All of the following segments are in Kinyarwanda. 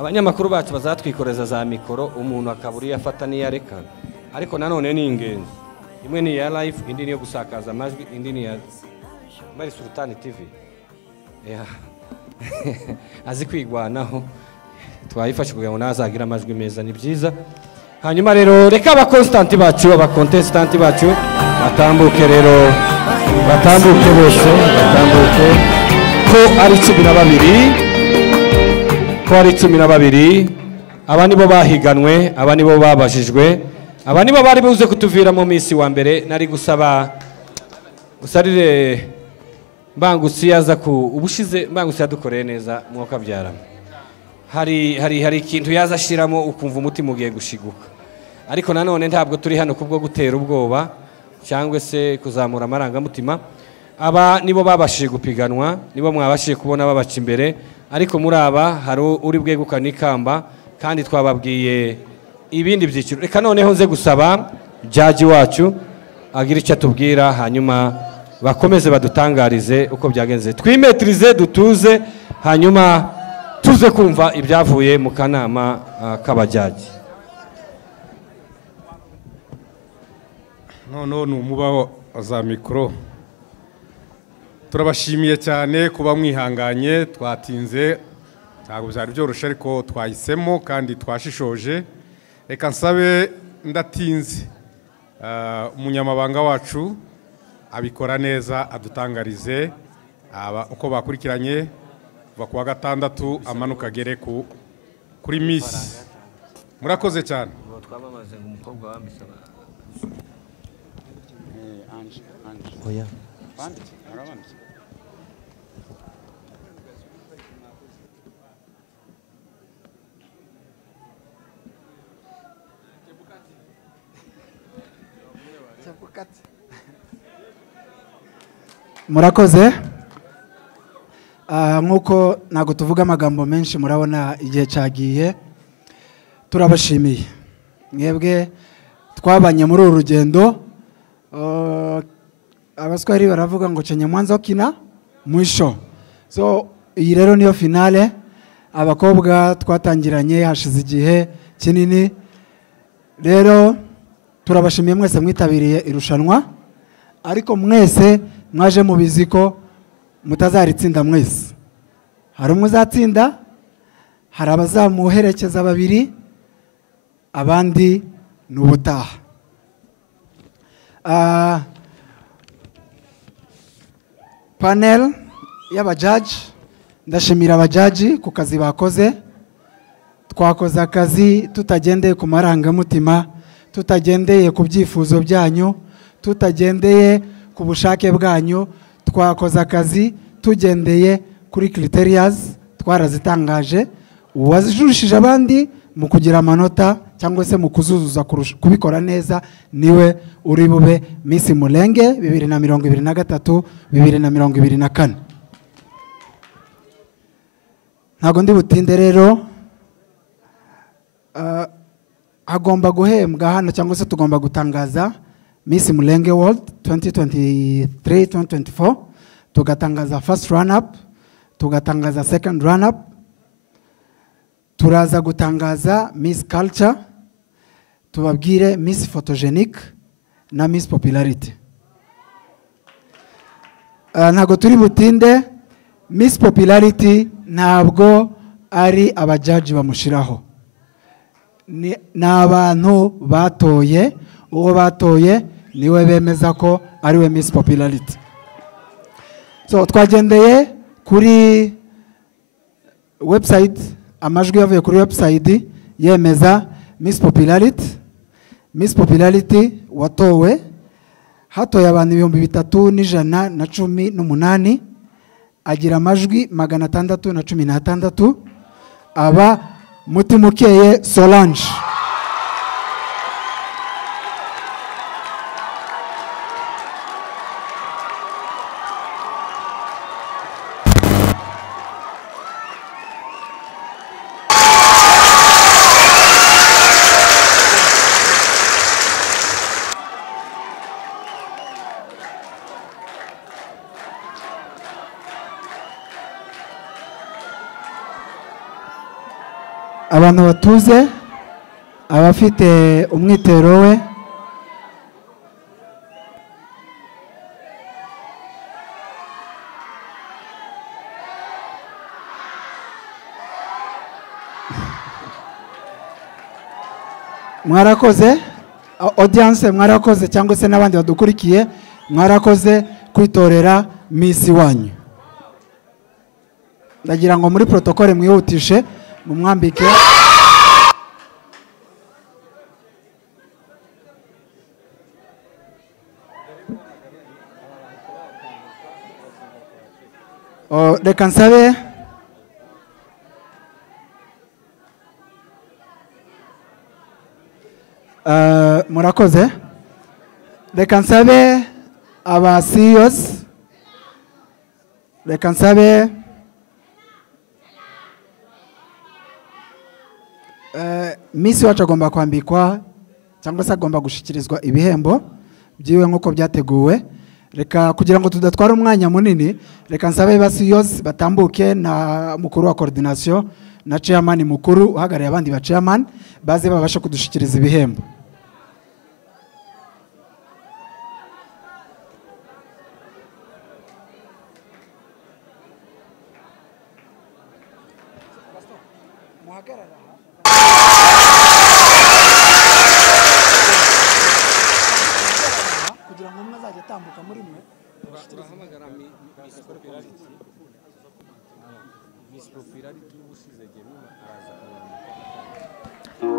abanyamakuru bacu bazatwikoreza za mikoro umuntu akaburi yafata niyareka ariko nanone ni ingenzi imwe ni ya live indi ni yo gusakaza amajwi indi ni ya Mari Sultan TV azi kwigwanaho twayifashe kugira ngo nazagira amajwi meza ni byiza hanyuma rero reka aba constant bacu aba contestant bacu batambuke rero batambuke bose batambuke ko ari 12 aba nibo bahiganwe aba nibo babajijwe aba nibo bari buze kutuvira mu minsi wa mbere nari gusaba usarire Mbangusi yaza ku ubushize Mbangusi yadukoreye neza mwuka byarama hari ikintu yaza ashiramo ukumva umutima ugiye gushiguka ariko nanone ntabwo turi hano kubwo gutera ubwoba cyangwa se kuzamura amarangamutima aba nibo babashije gupiganwa nibo mwabashije kubona babaca imbere ariko muri aba hari uri bwegukana ikamba kandi twababwiye ibindi byiciro reka noneho nze gusaba judge wacu agira icyo atubwira hanyuma bakomeze badutangarize uko byagenze twimetrize dutuze hanyuma tuze kumva ibyavuye mu kanama k'abajyaji noneho ni umuba za mikoro turabashimiye cyane kuba mwihanganye twatinze ntabwo byari byoroshye ariko twahisemo kandi twashishoje reka nsabe ndatinze umunyamabanga wacu abikora neza adutangarize uko bakurikiranye kuva kuwa gatandatu amanuka agere kuri Miss murakoze cyane murakoze nkuko ntago tuvuga amagambo menshi murabona igihe cyagiye turabashimiye mwebwe twabanye muri uru rugendo abaswahili baravuga ngo chenye mwanzo kina mwisho so iyi rero niyo finale abakobwa twatangiranye hashize igihe kinini rero turabashimiye mwese mwitabiriye irushanwa ariko mwese mwaje mubizi ko mutazaritsinda mwese hari umwe uzatsinda hari abazamuherekeza babiri abandi ni ubutaha panel y'abajaji ndashimira abajaji ku kazi bakoze twakoze akazi tutagendeye ku marangamutima tutagendeye ku byifuzo byanyu tutagendeye ku bushake bwanyu twakoze akazi tugendeye kuri criterias twarazitangaje uwazijushije abandi mu kugira amanota cyangwa se mu kuzuzuza kubikora neza niwe uri bube Miss Mulenge 2023 2024 ntago ndi butinde rero hagomba guhembwa hano cyangwa se tugomba gutangaza Miss Mulenge World 2023-2024 tugatangaza first run up tugatangaza second run up turaza gutangaza Miss Culture tubabwire Miss Photogenic na Miss Popularity ntago turi butinde Miss Popularity ntabwo ari abajaji bamushiraho ni abantu batoye uwo batoye niwe bemeza ko ari we Miss Popularity so twagendeye kuri website amajwi yavuye kuri website yemeza Miss Popularity watowe hatoye abantu 3118 agira amajwi 616 aba Mutimukeye Solange abantu batuze, abafite umwitero we. Mwarakoze audience, mwarakoze cyangwa se n'abandi badukurikiye, mwarakoze kwitorera Miss wanyu. Ndagira ngo muri protokole mwihutishe mumwambike reka nsabe murakoze, reka nsabe aba CEOs, reka nsabe Miss wacu agomba kwambikwa cyangwa se agomba gushikirizwa ibihembo byiwe nk'uko byateguwe. Reka kugira ngo tudatwara umwanya munini, reka nsabe ba CEOs batambuke na mukuru wa coordination na chairman mukuru uhagarariye abandi ba chairman baze babasha kudushikiriza ibihembo.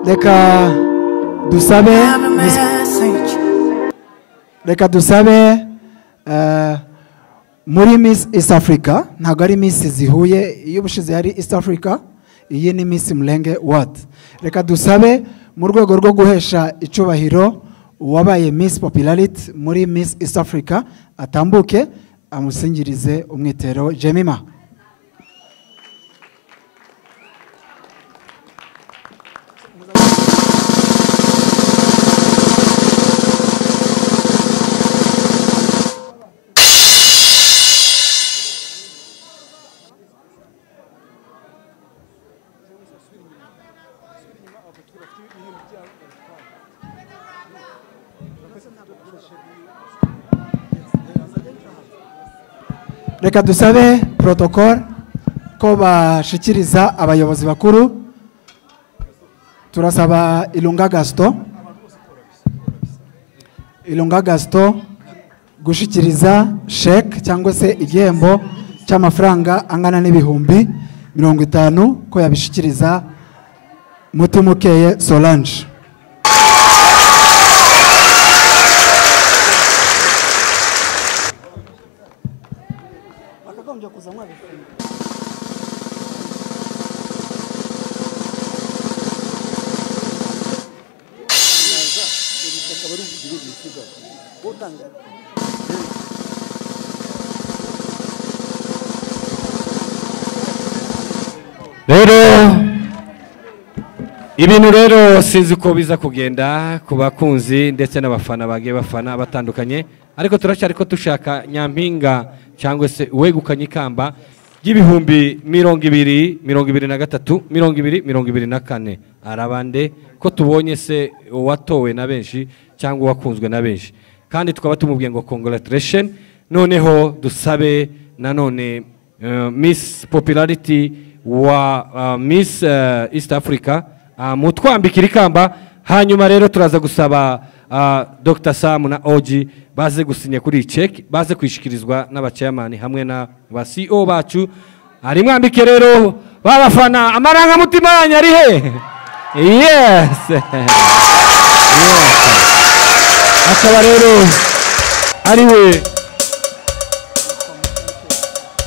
Reka dusabe muri Miss East Africa, ntabwo ari Miss zihuye, iyo ubushize yari East Africa, iyi ni Miss Mulenge World. Reka dusabe mu rwego rwo guhesha icubahiro uwabaye Miss Popularity muri Miss East Africa atambuke amusingirize umwitero. Jemima. Reka dusabe protocol ko bashikiriza abayobozi bakuru. Turasaba Ilunga Gaston gushikiriza check cyangwa se igihembo cy'amafaranga angana n'ibihumbi 50 ko yabishikiriza Mutimukeye Solange. Rero ibintu rero sinzi ko biza kugenda ku bakunzi ndetse n'abafana bagiye bafana batandukanye, ariko turacyari ko tushaka nyampinga cyangwa se uwegukanye ikamba y'ibihumbi 2023 2024 arabande ko tubonye se watowe na benshi cyangwa wakunzwe na benshi, kandi tukaba tumubwiye ngo congratulation. Noneho dusabe nanone Miss Popularity wa Miss East Africa mutwambikira ikamba, hanyuma rero turaza gusaba Dr. Sam na Oji baze gusinya kuri check, baze kwishikirizwa n'abachairman hamwe na ba CEO bacu. Ari mwambike rero babafana amaranga mutima yanyu ari he? Yes. Akaba rero ariwe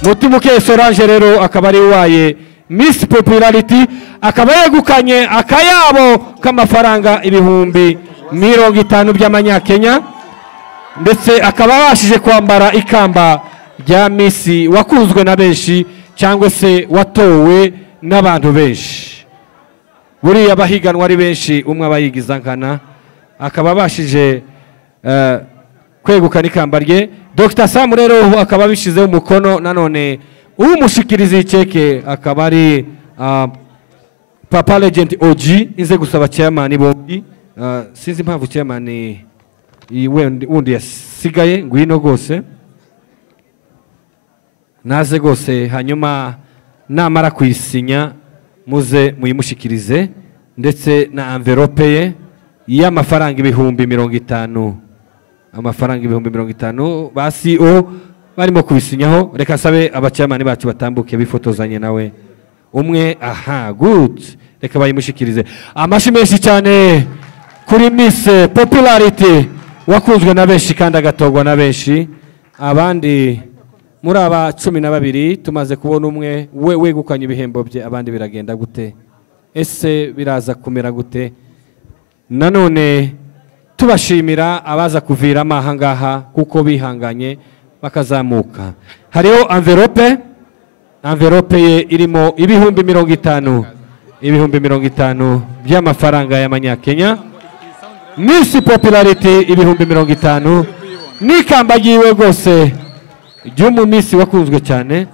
Mutimukeye Solange rero akaba ari waye Miss Popularity, akaba yegukanye akayabo k'amafaranga ibihumbi 50 by'amanyakenya, ndetse akaba bashije kwambara ikamba rya Miss wakunzwe na benshi cyangwa se watowe n'abantu benshi. Buri abahiganwa ari benshi, umwe abayigiza nkana akaba bashije kwegukana ikamba rye. Dr. Sam rero akaba bishizeho umukono, nanone umushikiriza iceke akaba ari Papa Legend OG ize gusaba chairman bombi sinzi impamvu chairman wundi yasigaye ngwino gose naze gose hanyuma namara kwisinya muze muyimushikirize ndetse na envelope ye y'amafaranga 50,000 amafaranga 50,000 ba CEO barimo kubisinyaho reka sabe abacyamani bacu batambuke bifotozanye nawe umwe aha good reka bayimushikirize amashi menshi cyane kuri Miss Popularity wakunzwe na benshi kandi agatogwa na benshi abandi muri aba 12 tumaze kubona umwe wegukanye ibihembo bye abandi biragenda gute ese biraza kumera gute nanone tubashimira abaza kuvira amahangaha kuko bihanganye bakazamuka hariho envelope ye irimo 50,000 by'amafaranga y'amanyakenya Miss Popularity 50,000 n'ikamba giwe gose ry'umu Miss wakunzwe cyane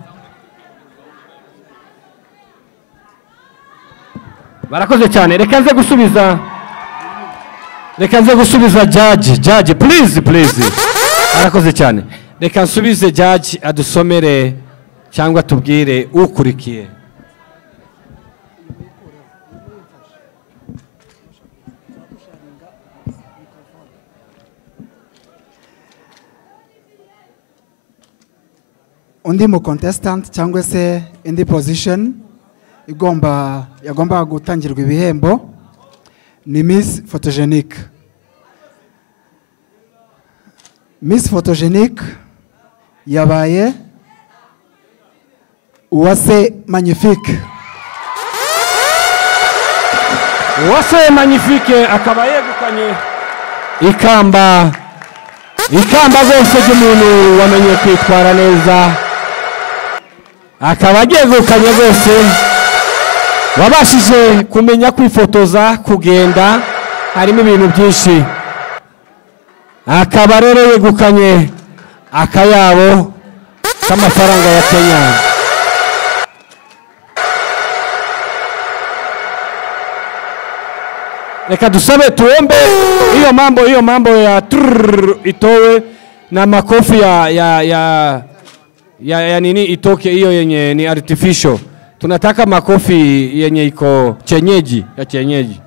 barakoze cyane reka nze gusubiza judge please barakoze cyane reka nsubize judge adusomere cyangwa tubwire ukurikiye undi mu contestant cyangwa se indi position yagomba gutangirwa ibihembo ni Miss Photogenique. Miss Photogenique yabaye Uwase Magnifique. Uwase Magnifique akaba yegukanye ikamba zose ry'umuntu wamenye kwitwara neza akaba yegukanye rwose wabashije kumenya kwifotoza kugenda harimo ibintu byinshi akaba rero yegukanye akayabo k'amafaranga ya Kenya reka dusabe tuombe hiyo mambo ya itowe na makofi ya nini itoke hiyo yenye ni artificial tunataka makofi yenye iko chenyeji ya chenyeji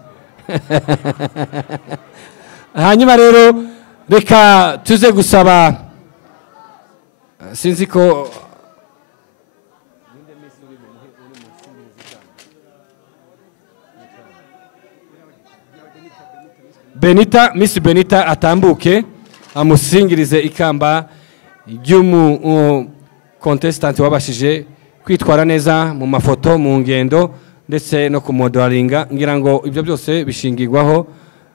hanyuma rero reka tuze gusaba sinzi ko Miss Benita atambuke amusingirize ikamba ry'umu contestant wabashije kwitwara neza mu mafoto mu ngendo ndetse no kumodelinga ngira ngo ibyo byose bishingirwaho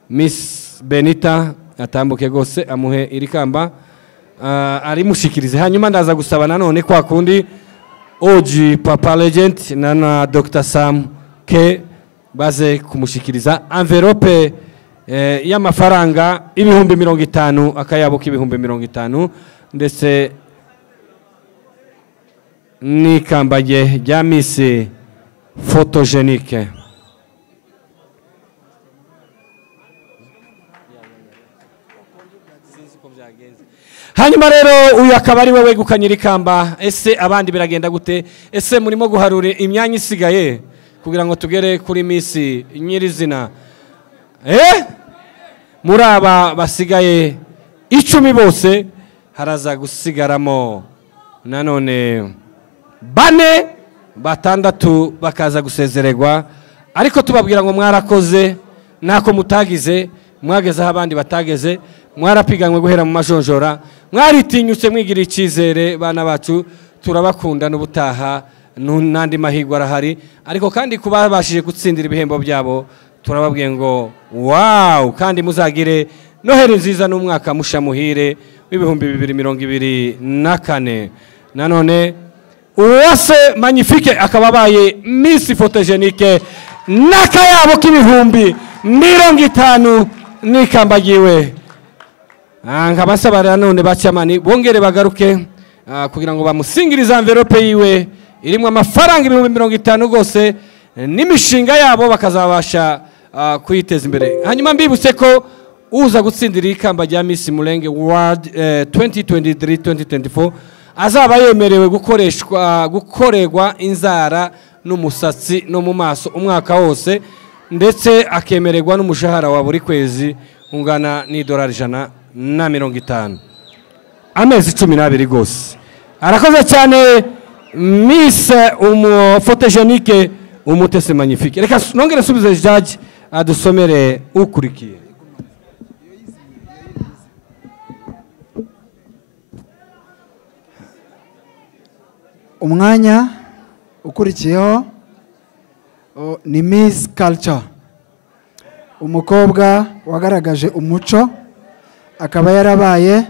Miss Benita atambuke gose amuhe irikamba ari mushikirize hanyuma ndaza gusaba nanone kwa kundi OG Papa Legend na Dr Sam K baze kumushikiriza envelope y'amafaranga 50,000 akayabo k'50,000 ndetse n'ikambaye rya Miss Photogenique hanyuma rero uyu akaba ari we wegukanye irikamba ese abandi biragenda gute ese murimo guharura imyanya isigaye kugira ngo tugere kuri Miss nyirizina muri aba basigaye 10 bose haraza gusigaramo nanone 4 batandatu bakaza gusezererwa ariko tubabwira ngo mwarakoze nako mutagize mwageze aho abandi batageze mwarapiganywe guhera mu majonjora mwaritinyutse mwigira icyizere bana bacu turabakunda n'ubutaha n'andi mahirwe arahari ariko kandi kuba babashije gutsindira ibihembo byabo turababwiye ngo wow kandi muzagire noheri nziza n'umwaka mushamuhire w'2024 nanone Uwase Magnifique akababaye Miss Photogenique nakayabo k'50,000 nikambagiwe nkabasaba nanone bacyamani bongere bagaruke kugira ngo bamusingirize envelope yiwe irimo amafaranga 50,000 gose n'imishinga yabo bakazabasha kuyiteza imbere. Hanyuma mbibutse ko uza gutsindira ikamba rya Miss Mulenge World 2023-2024 azaba yemerewe gukorerwa inzara n'umusatsi no mu maso umwaka wose, ndetse akemererwa n'umushahara wa buri kwezi ungana $150 amezi 12 gose. Arakoze cyane Miss Photogenique Umutesi Magnifique. Reka nongere subize judge adusomere ukurikiye. Umwanya ukurikiyeho ni Miss Culture, umukobwa wagaragaje umuco, akaba yarabaye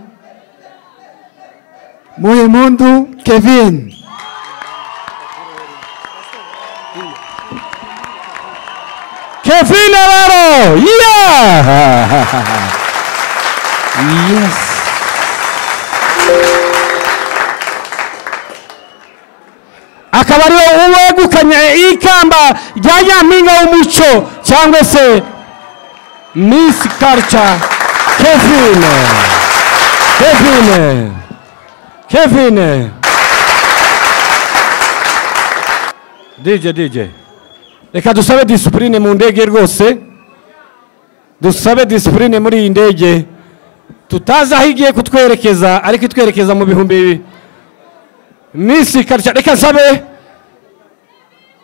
Muhimpundu Kevin. Kevin Araro, yeah! Yes. Akaba ariwe uwegukanye ikamba rya Nyampinga w'umuco cyangwa se Miss Culture Kevin. DJ. Reka dusabe discipline mu ndege rwose. Dusabe discipline muri iyi ndege. Tutaza ahigiye kutwerekeza ariko itwerekeza mu bihumbi Miss Culture. Reka sabe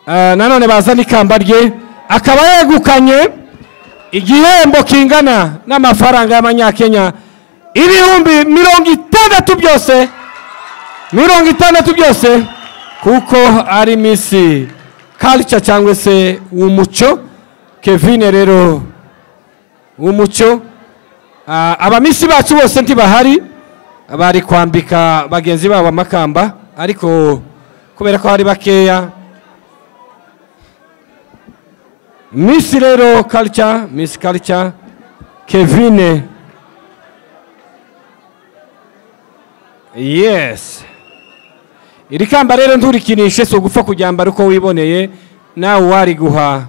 nanone bazana ikamba rye, akaba yegukanye igihembo kingana n'amafaranga y'amanyakenya $60,000 byose kuko ari Miss Culture cyangwa se umuco. Kevin rero umuco, abamisi bacu bose ntibahari, bari kwambika bagenzi babo amakamba, ariko kubera ko hari bakeya Miss rero Culture, Miss Culture Kevin. Yes. Iri kamba rero nturikinishe, so gupfa kujyambara uko wiboneye, nawe wari guha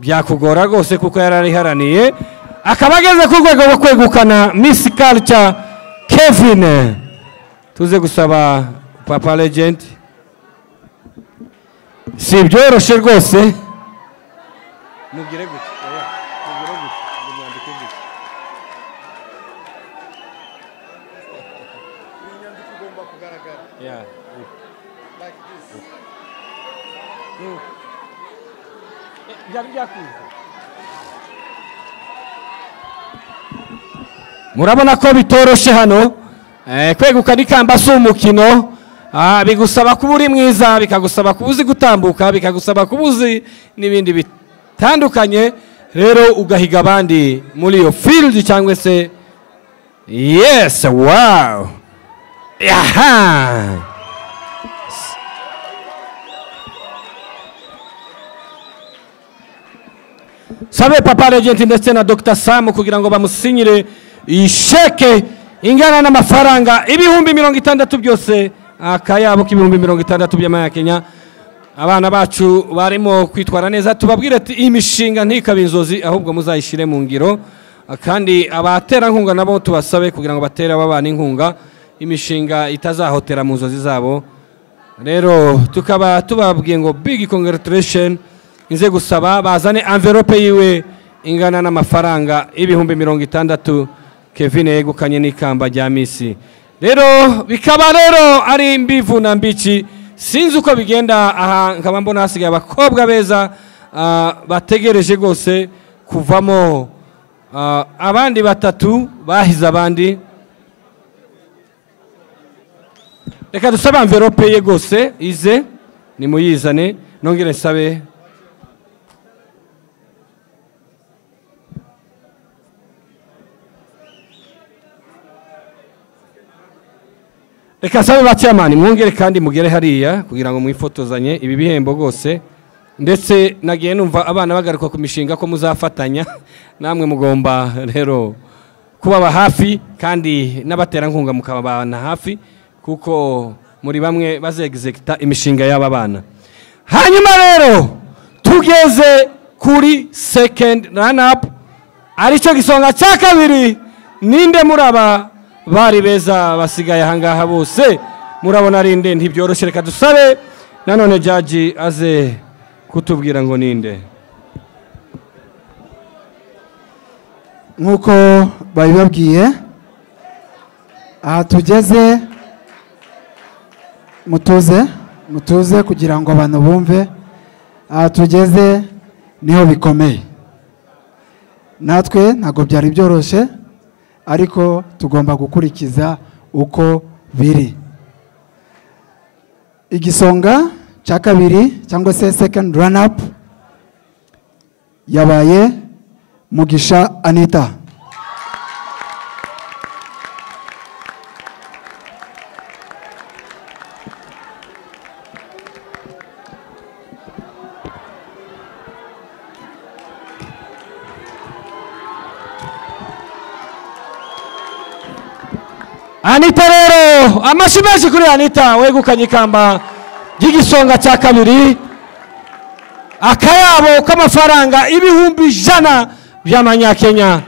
byakugora rwose kuko yarariharaniye, akaba ageze ku rwego rwo kwegukana Miss Culture Kevin. Tuze gusaba Papa Legend, si byoroshye rwose. Mugire gute? Murabona ko bitoroshe hano, kwegukana ikamba si umukino. Bigusaba kuba uri mwiza, bikagusaba kuba uzi gutambuka, bikagusaba kuba uzi n'ibindi bitandukanye, rero ugahiga abandi muri iyo field cyangwa se. Yes, wow. Yaha. Sabe Papa Legend ndetse na Dr. Sam kugira ngo bamusinyire isheke ingana n'amafaranga $60,000 byose, akayabo $60,000 by'amanyakenya. Abana bacu barimo kwitwara neza, tubabwire ati imishinga ntikabe inzozi ahubwo muzayishire mu ngiro, kandi abatera nkunga nabo tubasabe kugira ngo batere abana inkunga, imishinga itazahotera mu nzozi zabo. Rero tukaba tubabwiye ngo big congratulation, inze gusaba bazane envelope yiwe ingana n'amafaranga $60,000 Kevin yegukanye n'ikamba rya Miss. Rero bikaba rero ari mbivu na mbici, sinzi uko bigenda. Aha nkaba mbona hasigaye abakobwa beza bategereje gose kuvamo, abandi batatu bahize abandi. Reka dusaba envelope ye gose ize nimuyizane, nongere nsabe reka sabe bacyamani mwongere kandi mugere hariya kugira ngo mwifotozanye ibi bihembo gose, ndetse nagiye numva abana bagaruka ku mishinga ko muzafatanya, namwe mugomba rero kubaba hafi kandi n'abatera nkunga mukababana hafi kuko muri bamwe bazegizekita imishinga y'aba bana. Hanyuma rero tugeze kuri second run up aricyo gisonga cya kabiri. Ninde muraba bari beza basigaye ahangaha bose murabona ari nde? Ntibyoroshye, reka dusabe nanone jaji aze kutubwira ngo ninde. Nkuko babibabwiye aha tugeze, mutuze kugira ngo abantu bumve aha tugeze niho bikomeye. Natwe ntabwo byari byoroshye ariko tugomba gukurikiza uko biri. Igisonga cya kabiri cyangwa se second run up yabaye Mugisha Anita. Anita rero amashyi menshi kuri Anita wegukanye ikamba ry'igisonga cya kabiri, akayabo k'amafaranga ibihumbi 100 by'amanyakenya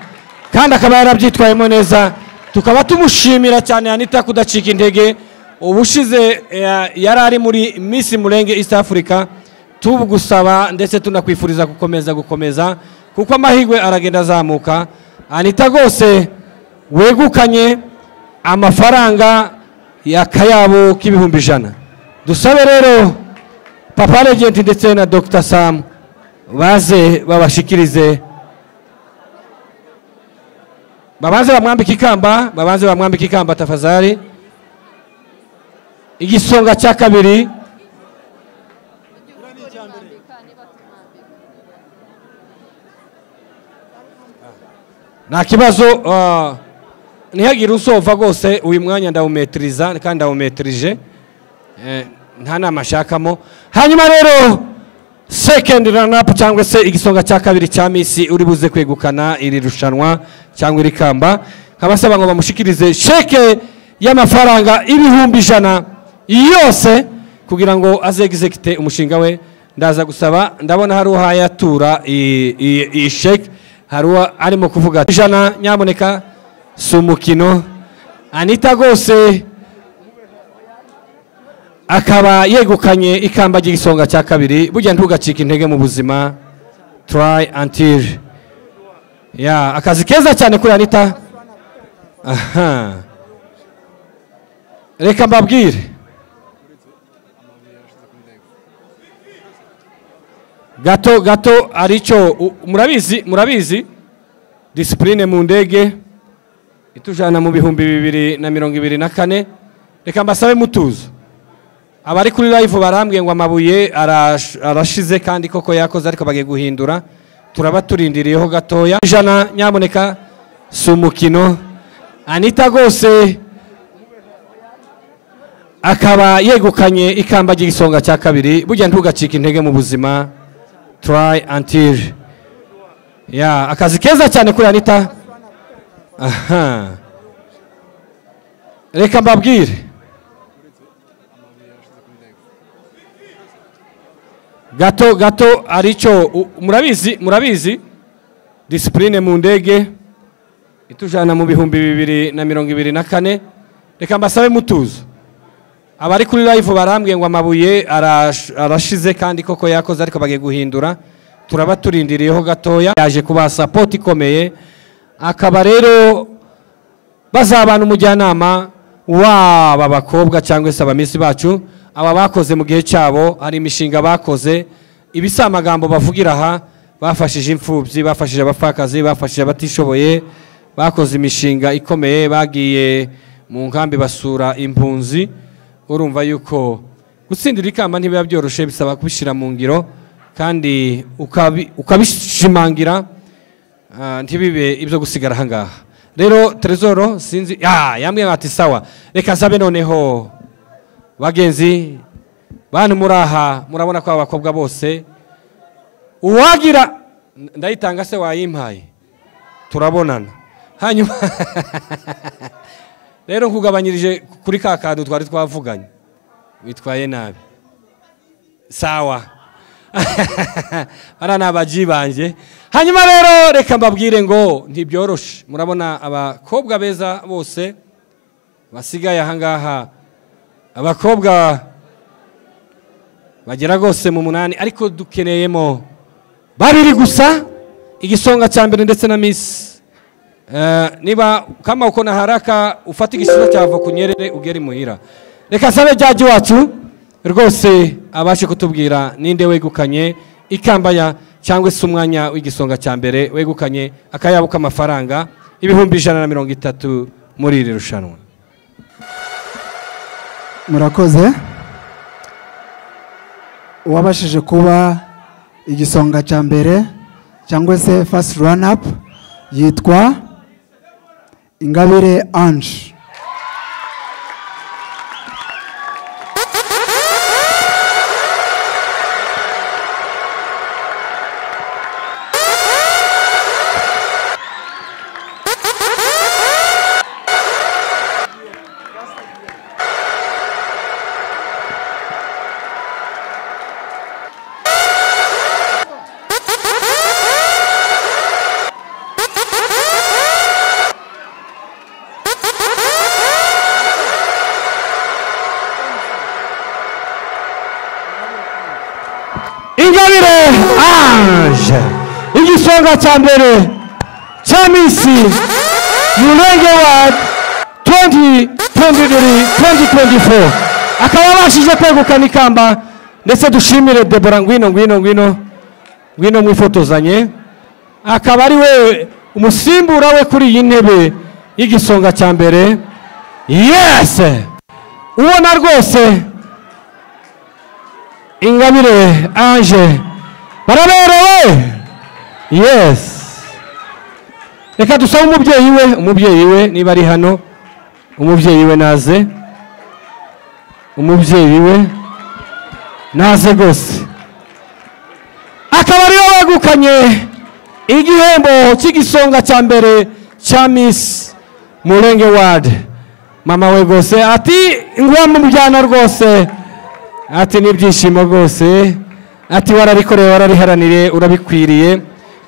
kandi akaba yarabyitwayemo neza. Tukaba tumushimira cyane Anita kudacika intege. Ubushize yari ari muri Miss Murenge East Africa, tubugusaba ndetse tunakwifuriza gukomeza kuko amahirwe aragenda azamuka. Anita gose wegukanye amafaranga y'akayabo k'ibihumbi 100. Dusabe rero Papa Legend ndetse na Dr. Sam baze babashikirize, babanze bamwambika ikamba tafazari. Igisonga cya kabiri nta kibazo, ntihagire usova gose. Uyu mwanya ndawumetriza kandi ndawumetrije, nta namashakamo. Hanyuma rero second run up cyangwa se igisonga cya kabiri cya Miss uri buze kwegukana iri rushanwa cyangwa iri kamba, kabasaba ngo bamushikirize sheke y'amafaranga ibihumbi 100 yose kugira ngo azegizekite umushinga we. Ndaza gusaba, ndabona hari uhayatura iyi sheke, hari arimo kuvuga 100. Nyamuneka si umukino. Anita gose akaba yegukanye ikamba ry'igisonga cya kabiri. Burya ntugacika intege mu buzima, try until akazi keza cyane kuri Anita. Aha, reka mbabwire gato aricyo murabizi discipline mu ndege itujana mu bihumbi 2024. Reka mbasabe mutuzo. Abari kuri live barambwiye ngo amabuye arashize kandi koko yakoze ariko bagiye guhindura, turaba turindiriyeho gatoya. 100 nyamuneka si umukino. Anita gose akaba yegukanye ikamba ry'igisonga cya kabiri. Burya ntugacika intege mu buzima, try until akazi keza cyane kuri Anita. Aha, reka mbabwire gato aricyo murabizi discipline mu ndege itujana mu bihumbi 2024. Reka mbasabe mutuzo. Abari kuri live barambwiye ngo amabuye arashize kandi koko yakoze ariko bagiye guhindura, turaba turindiriyeho gatoya. Yaje kuba support ikomeye, akaba rero bazabana umujyanama w'aba bakobwa cyangwa se abamisi bacu. Aba bakoze mu gihe cyabo, hari imishinga bakoze, ibisamagambo bavugira aha, bafashije imfubyi, bafashije abapfakazi, bafashije abatishoboye, bakoze imishinga ikomeye, bagiye mu nkambi basura impunzi. Urumva yuko gutsindira ikamba ntibiba byoroshe, bisaba kubishira mu ngiro kandi ukabishimangira, ntibibe ibyo gusigara hangaha. Rero Trezoro sinzi yambwiye ati sawa, reka sabe noneho bagenzi bantu muraha, murabona ko abakobwa bose uwagira ndayitanga se wayimpaye, turabonana hanyuma rero nkugabanyirije kuri kakadu twari twavuganye, witwaye nabi sawa. ara nabaji banje hanyuma rero reka mbabwire ngo ntibyoroshe murabona abakobwa beza bose basigaye ahangaha abakobwa bagera gose mu 8 ariko dukeneyemo babiri gusa igisonga cya mbere ndetse na Miss niba kama uko na haraka ufata igishiro cyava kunyerere ugeri muhira reka sabe jaji wacu rwose abashe kutubwira ninde wegukanye ikambaya cyangwa se umwanya w'igisonga cya mbere wegukanye akayabuka amafaranga ibihumbi 130 muri iri rushanwa. Murakoze. Uwabashije kuba igisonga cya mbere cyangwa se first run up yitwa Ingabire Ange. Ingabire Ange igisonga cya mbere cya Miss Mulenge Award 2023-2024 akaba abashije kwegukana ikamba ndetse dushimire Deborah ngwino mwifotozanye akaba ari we umusimbura we kuri iyi ntebe y'igisonga cya mbere. Yes ubona rwose Ingabire Ange baraberewe. Yes reka dusaba umubyeyi we niba ari hano umubyeyi we naze gose akaba ariyo wegukanye igihembo cy'igisonga cya mbere cya Miss Mulenge Award. Mama we gose ati ngwamo mujyana rwose ati nibyishimo rwose ati wararikoreye warariharanire urabikwiriye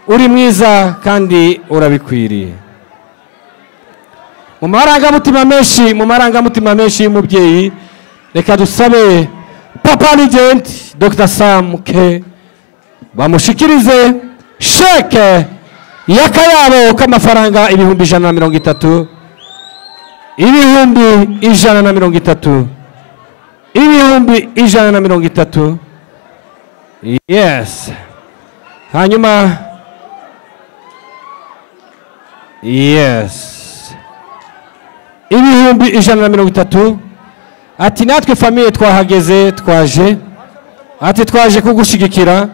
uri mwiza kandi urabikwiriye. Mu marangamutima menshi y'umubyeyi reka dusabe Papa Legend Dr. Sam K bamushikirize sheke y'akayabo k'amafaranga ibihumbi 130 ibihumbi 130. Yes hanyuma ibihumbi 130 ati natwe famille twahageze twaje kugushigikira.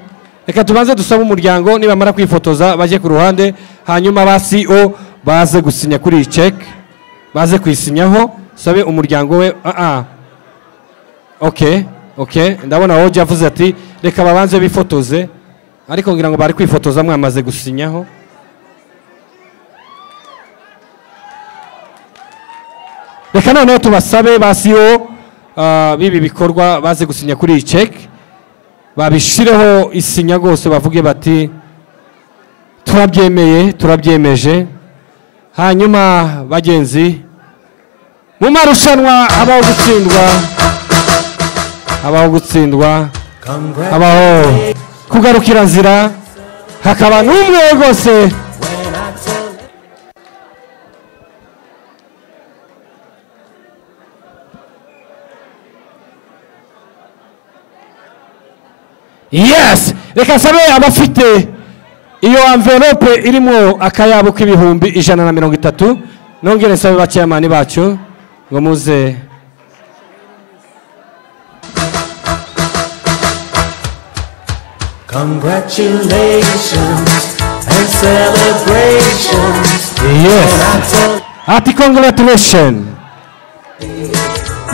Reka tubanze dusaba umuryango nibamara kwifotoza baje ku ruhande hanyuma ba CEO baze gusinya kuri iyi check baze kwisinyaho sabe umuryango we Okay ndabona woje yavuze ati reka babanze bifotoze ariko ngira ngo bari kwifotoza mwamaze gusinyaho. Reka noneho tubasabe basiyo bibi bikorwa baze gusinya kuri iyi check babishireho isinya gose bavuge bati turabyemeje. Hanyuma bagenzi mu marushanwa habaho gutsindwa habaho kugarukira nzira hakaba n'umwe gose. Yes reka sabe abafite iyo envelope irimo akayabo k'ibihumbi 130 nongere sabe bacyamani bacu ngo muze. Congratulations and celebrations. Yes ati congratulations.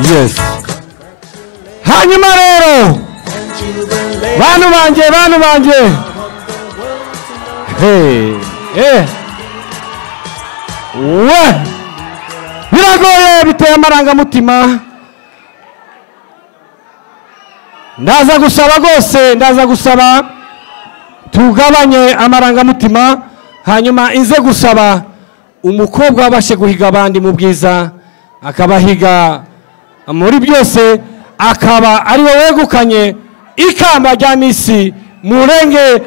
Yes hanyuma rero bantu banje biragoye biteye amarangamutima ndaza gusaba rwose ndaza gusaba tugabanye amarangamutima hanyuma inze gusaba umukobwa wabashe guhiga abandi mu bwiza akabahiga muri byose akaba ari we wegukanye ikamba rya misi Murenge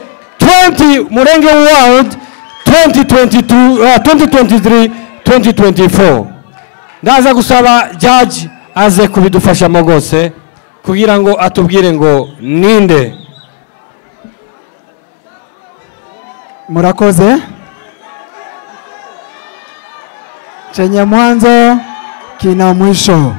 World 2023-2024 ndaza gusaba judge aze kubidufashamo rwose kugira ngo atubwire ngo ninde. Murakoze chenye mwanzo kina mwisho.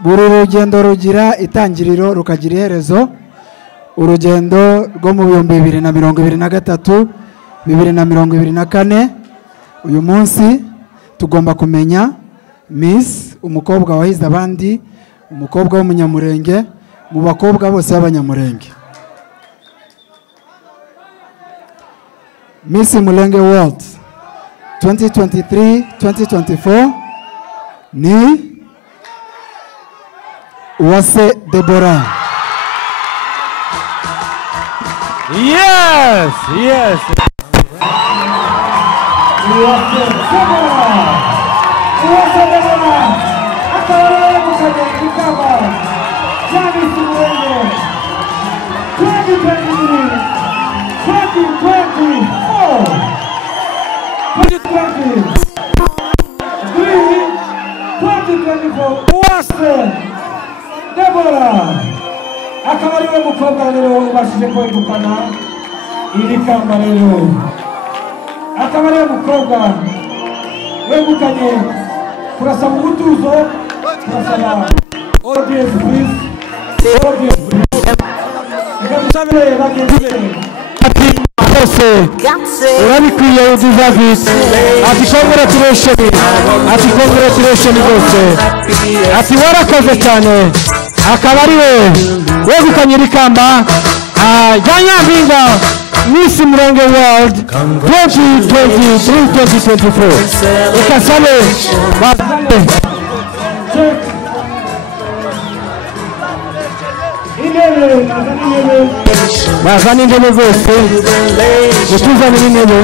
Buri rugendo rugira itangiriro rukagira iherezo. Urugendo rwo mu 2023 2024 uyu munsi tugomba kumenya Miss umukobwa wahize abandi, umukobwa w'umunyamurenge mu bakobwa bose b'abanyamurenge. Miss Mulenge World 2023-2024 ni Uwase Deborah. Yes, yes. Uwase Deborah. Akawale mukanye ikamba. Jani Mulenge 2023 2024 Uwase Deborah akaba ari we mukobwa rero ubashije kwegukana iri kamba rero akaba ari we mukobwa wegukanye. Turasaba umutuzo, turasaba audience please, audience please. Ikamusabire bagenzi Ati bose urabikwiye udizavit ati congratulation rwose ati warakoze cyane akaba ari we wegukanye iri kamba rya Nyampinga Miss Mulenge World 2023-2024 ikasabe bazana intebe zose mutuzanire intebe.